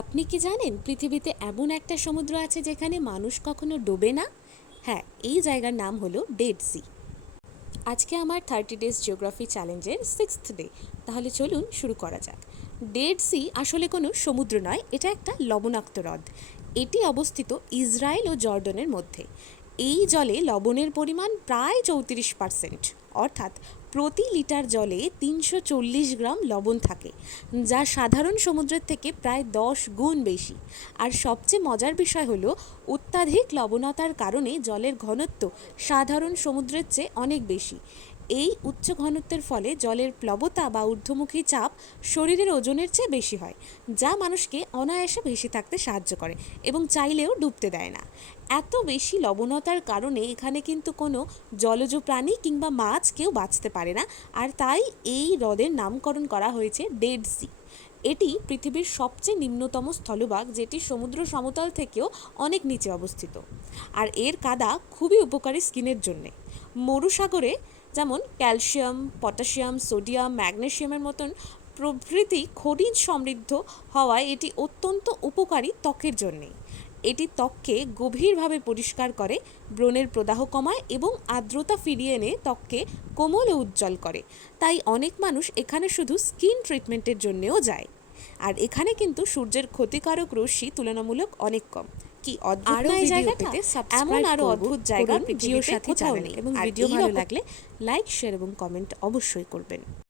আপনি কি জানেন পৃথিবীতে এমন একটা সমুদ্র আছে যেখানে মানুষ কখনো ডোবে না? হ্যাঁ, এই জায়গার নাম হলো ডেড সি। আজকে আমার 30 ডেজ জিওগ্রাফি চ্যালেঞ্জের 6th ডে। তাহলে চলুন শুরু করা যাক। ডেড সি আসলে কোনো সমুদ্র নয়, এটা একটা লবণাক্ত হ্রদ। এটি অবস্থিত ইসরায়েল ও জর্ডনের মধ্যে। এই জলে লবণের পরিমাণ প্রায় 34%, অর্থাৎ প্রতি লিটার জলে 340 গ্রাম লবণ থাকে, যা সাধারণ সমুদ্রের থেকে প্রায় 10 গুণ বেশি। আর সবচেয়ে মজার বিষয় হলো, অত্যাধিক লবণতার কারণে জলের ঘনত্ব সাধারণ সমুদ্রের চেয়ে অনেক বেশি। এই উচ্চ ঘনত্বের ফলে জলের প্লবতা বা ঊর্ধ্বমুখী চাপ শরীরের ওজনের চেয়ে বেশি হয়, যা মানুষকে অনায়াসে ভেসে থাকতে সাহায্য করে এবং চাইলেও ডুবতে দেয় না। এত বেশি লবণতার কারণে এখানে কিন্তু কোনো জলজ প্রাণী কিংবা মাছ কেউ বাঁচতে পারে না, আর তাই এই হ্রদের নামকরণ করা হয়েছে ডেড সি। এটি পৃথিবীর সবচেয়ে নিম্নতম স্থলভাগ, যেটি সমুদ্র সমতল থেকেও অনেক নিচে অবস্থিত। আর এর কাদা খুবই উপকারী স্কিনের জন্যে। মরুসাগরে যেমন ক্যালসিয়াম, পটাশিয়াম, সোডিয়াম, ম্যাগনেসিয়ামের মতন প্রভৃতি খনিজ সমৃদ্ধ হওয়ায় এটি অত্যন্ত উপকারী ত্বকের জন্যে। এটি ত্বককে গভীরভাবে পরিষ্কার করে, ব্রণের প্রদাহ কমায় এবং আর্দ্রতা ফিরিয়ে এনে ত্বককে কোমল ও উজ্জ্বল করে। তাই অনেক মানুষ এখানে শুধু স্কিন ট্রিটমেন্টের জন্যেও যায়। আর এখানে কিন্তু সূর্যের ক্ষতিকারক রশ্মি তুলনামূলক অনেক কম। কি অদ্ভুত না এই জায়গাটা! এমন আরো অদ্ভুত জায়গা জিওর সাথে চ্যানেলে, এবং ভিডিও ভালো লাগলে লাইক, শেয়ার এবং কমেন্ট অবশ্যই করবেন।